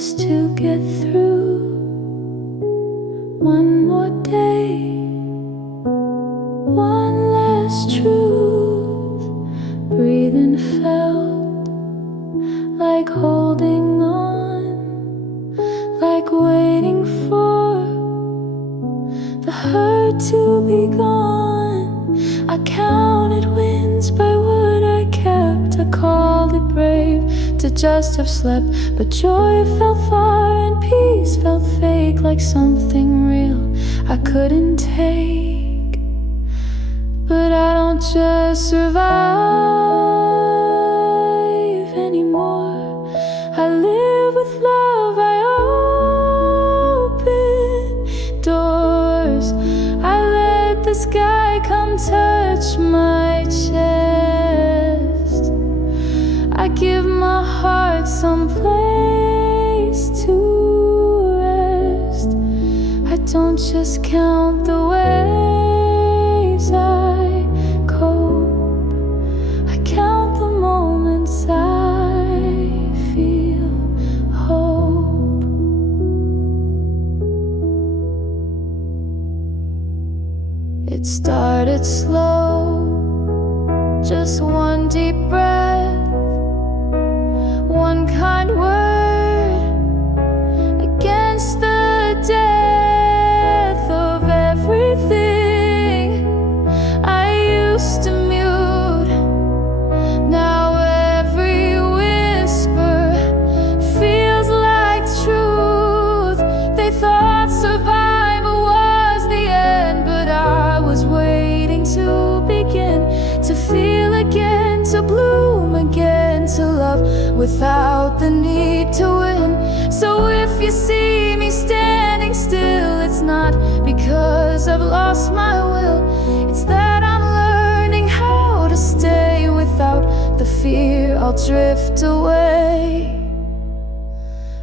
just to get through one more day, one last truth. Breathing felt like holding on, like waiting for the hurt to be gone. I counted wins by what I kept. I called it brave to just have slept, but joy felt far and peace felt fake, like something real I couldn't take. But I don't just survive anymore. I live with love. I open doors. I let the sky come touch my chest. I give my heart some place to rest. I don't just count the ways I cope. I count the moments I feel hope. It started slow, just one deep breath, one kind word against the death of everything I used to mute. Now every whisper feels like truth. They thought survival was the end, but I was waiting to begin, to feel again, to bloom again, to love without the need to win. So if you see me standing still, it's not because I've lost my will. It's that I'm learning how to stay without the fear I'll drift away.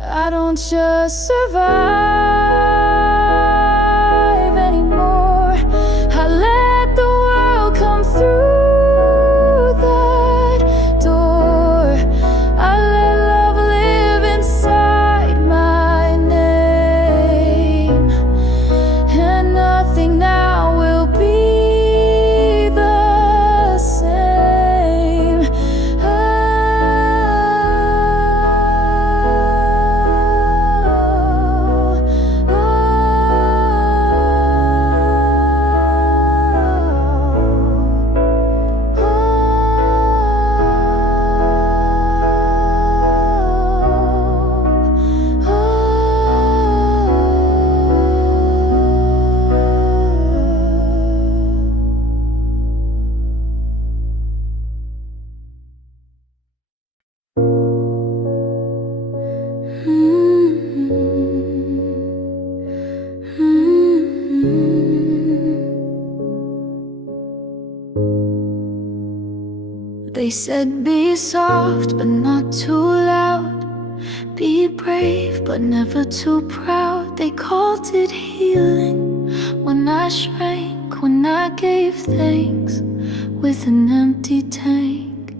I don't just survive anymore. I let the world come through that door. I let love live inside my name, and nothing now will be the same. They said be soft but not too loud, be brave but never too proud. They called it healing when I shrank, when I gave thanks with an empty tank.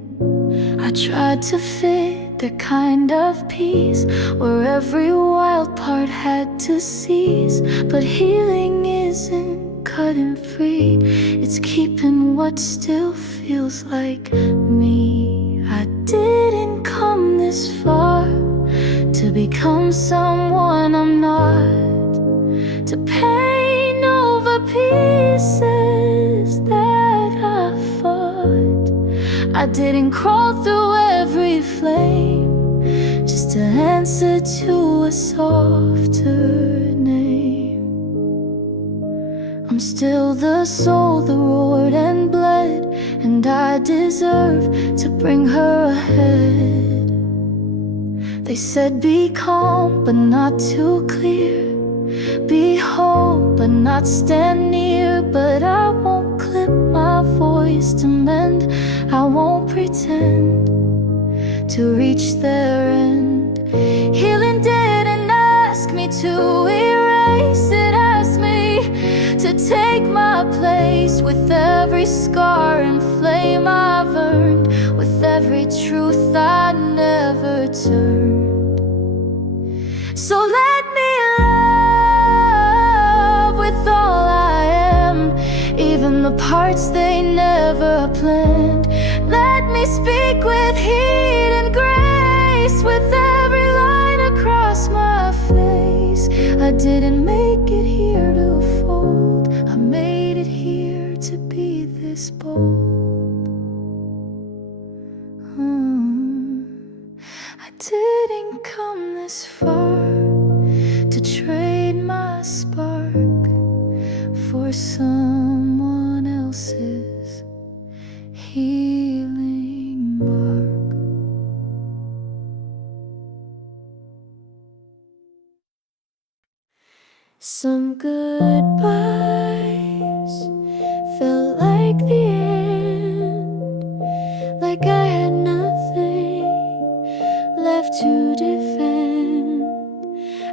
I tried to fit their kind of peace where every wild part had to cease. But healing isn't cutting free, it's keeping what still feels like me. I didn't come this far to become someone I'm not, to paint over pieces that I fought. I didn't crawl through every flame just to answer to a softer name. I'm still the soul that roared and bled, and I deserve to bring her ahead. They said be calm but not too clear, be whole but not stand near. But I won't clip my voice to mend, I won't pretend to reach their end. Healing didn't ask me to erase, it asked me to take my place. With every scar and flame I've earned, 'cause with every truth I never turned. So let me love with all I am, even the parts they never planned. Let me speak with heat and grace, with every line across my face. I didn't make it here to fold, I made it here to be this bold. I didn't come this far to trade my spark for someone else's healing mark. Some goodbyes felt like the end, like I had nothing left to defend.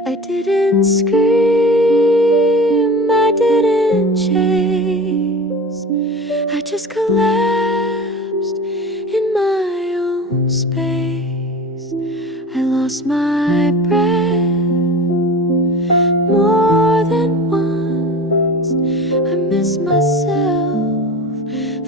I didn't scream, I didn't chase, I just collapsed in my own space. I lost my breath more than once. I missed myself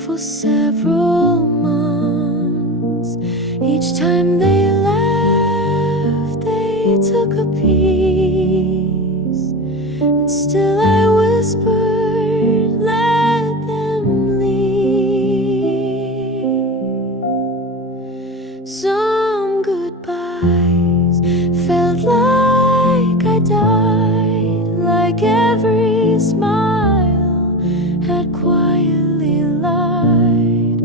for several months. Each time they left, they took a piece, and still I whispered, let them leave. Some goodbyes felt like I died, like every smile had quietly lied.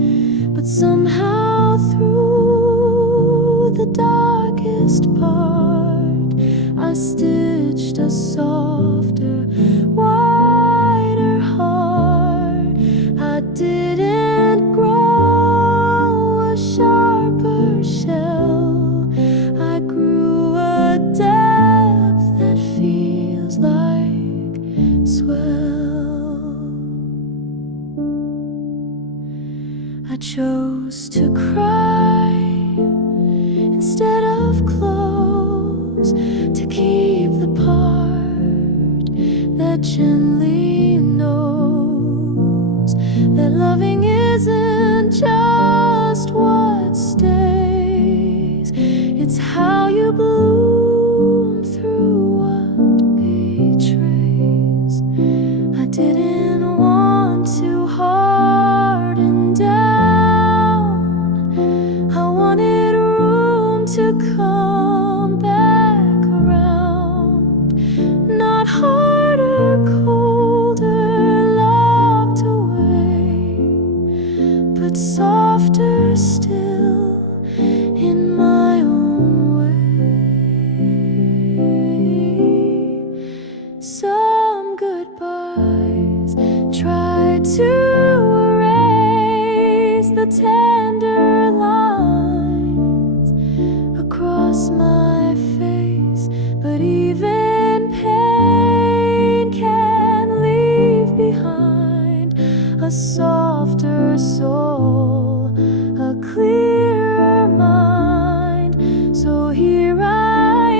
But somehow through the darkest part, I stitched a softer, wider heart. I didn't grow a sharper shell, I grew a depth that feels like swell. I chose to cry instead of close, to keep the part that gently knows that loving isn't just what stays, it's how you bloom through what betrays. I didn't want to harden down, I wanted room to come back around. Not harder, colder, locked away, but softer still in my own way. Some goodbyes tried to erase the tender lines across my face, but even pain can leave behind a softer soul, a clearer mind. So here I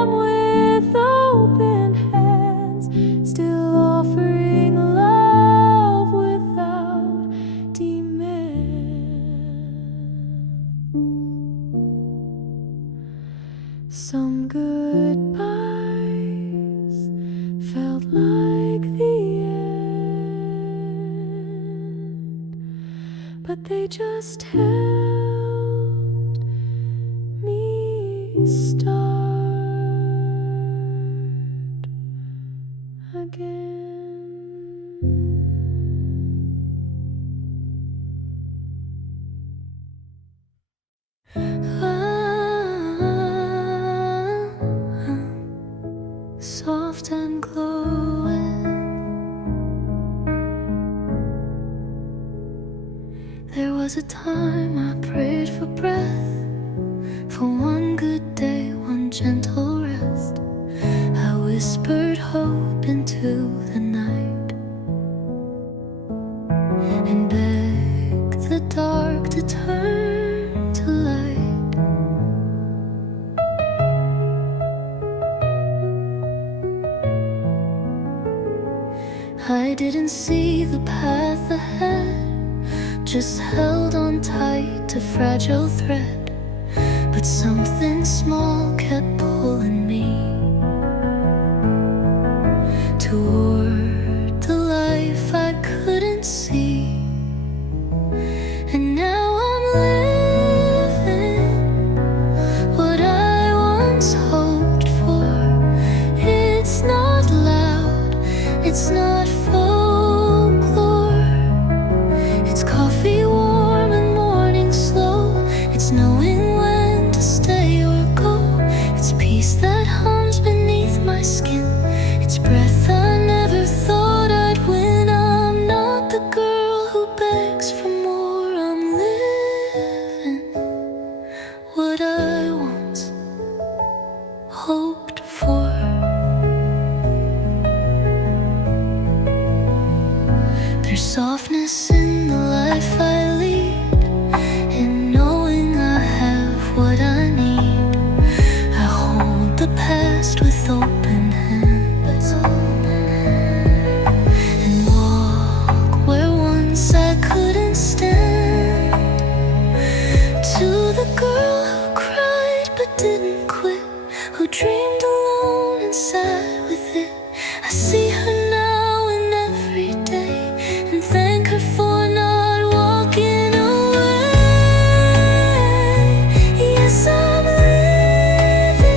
am with open hands, still offering love without demand. Some goodbyes felt like the end, but they just helped me start again. Soft and glowing, there was a time I prayed for breath, for one good day, one gentle rest. I whispered hope into the night and begged the dark to turn to light. didn't see the path ahead, just held on tight to fragile thread. But something small kept pulling me toward the life I couldn't see. And now I'm living what I once hoped for. It's not loud, it's not folklore. It's coffee warm and morning slow. It's knowing when to stay or go. It's peace that hums beneath my skin. It's breath I never thought I'd win. I'm not the girl who begs for more. I'm living what I once hoped for. There's softness in the life I lead, in knowing I have what I need. I hold the past with open hands and walk where once I couldn't stand. To the girl who cried but didn't quit, who dreamed alone and sat with it. I see her now in every day and thank her for not walking away. Yes, I'm living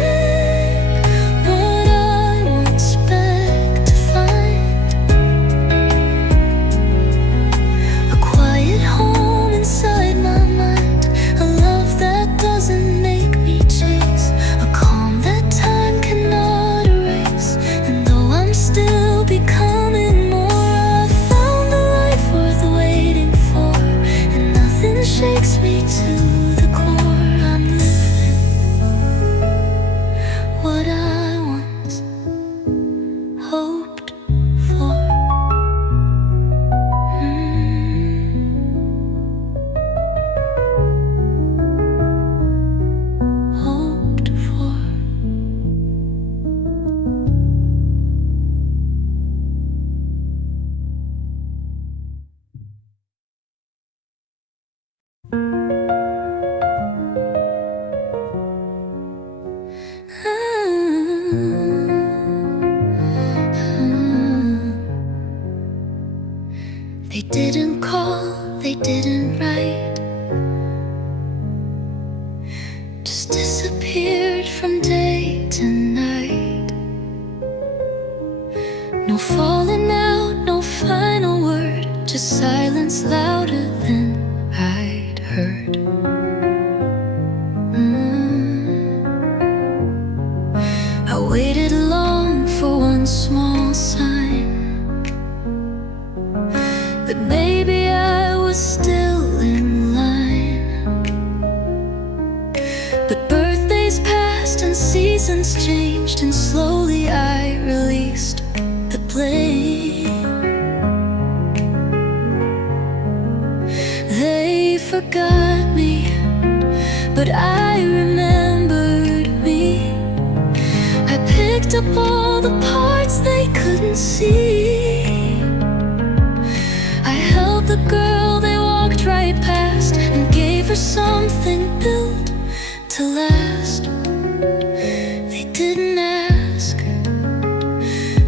what I once begged to find. A quiet home inside my mind, a love that doesn't make me chase, a calm that time cannot erase. And though I'm still becoming more, I've found a life worth waiting for, and nothing shakes me to the core. I'm living what I once hoped for. Hoped for. They didn't call, they didn't write, just disappeared from day to night. No falling out, no final word, just silence louder than I'd heard. I waited long for one small sign that maybe I was still in line. But birthdays passed and seasons changed, and slowly I released the blame. They forgot me, but I remembered me. I picked up all the parts they couldn't see. I held the girl they walked right past and gave her something built to last. They didn't ask,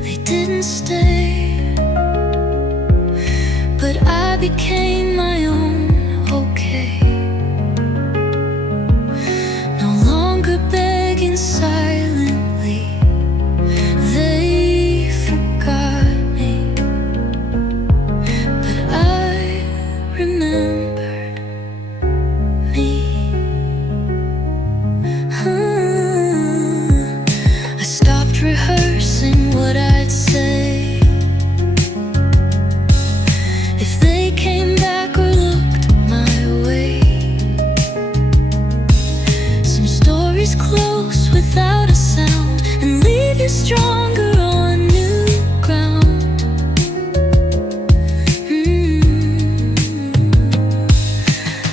they didn't stay, but I became my own okay. No longer begging silently. They forgot me, but I remembered me. I stopped rehearsing what I'd say. If they came back or looked my way, some stories close without a sound and leave you stronger on new ground.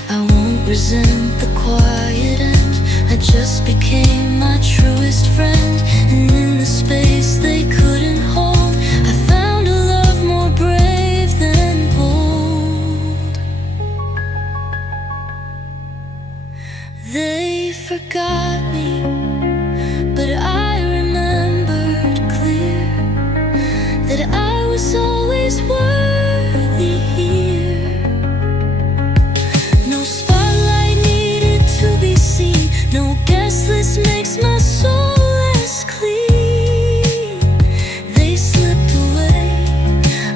I won't resent the quiet end. I just became my truest friend, and in the space they couldn't hold, I found a love more brave. This makes my soul less clean. They slipped away,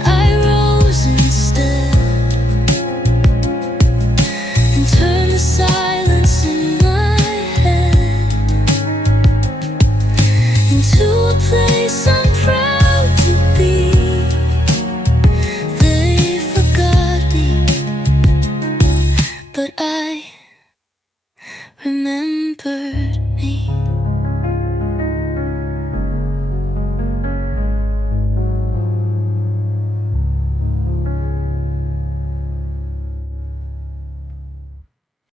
I rose instead, and turned the silence in my head into a place I'm proud to be. They forgot me, but I remember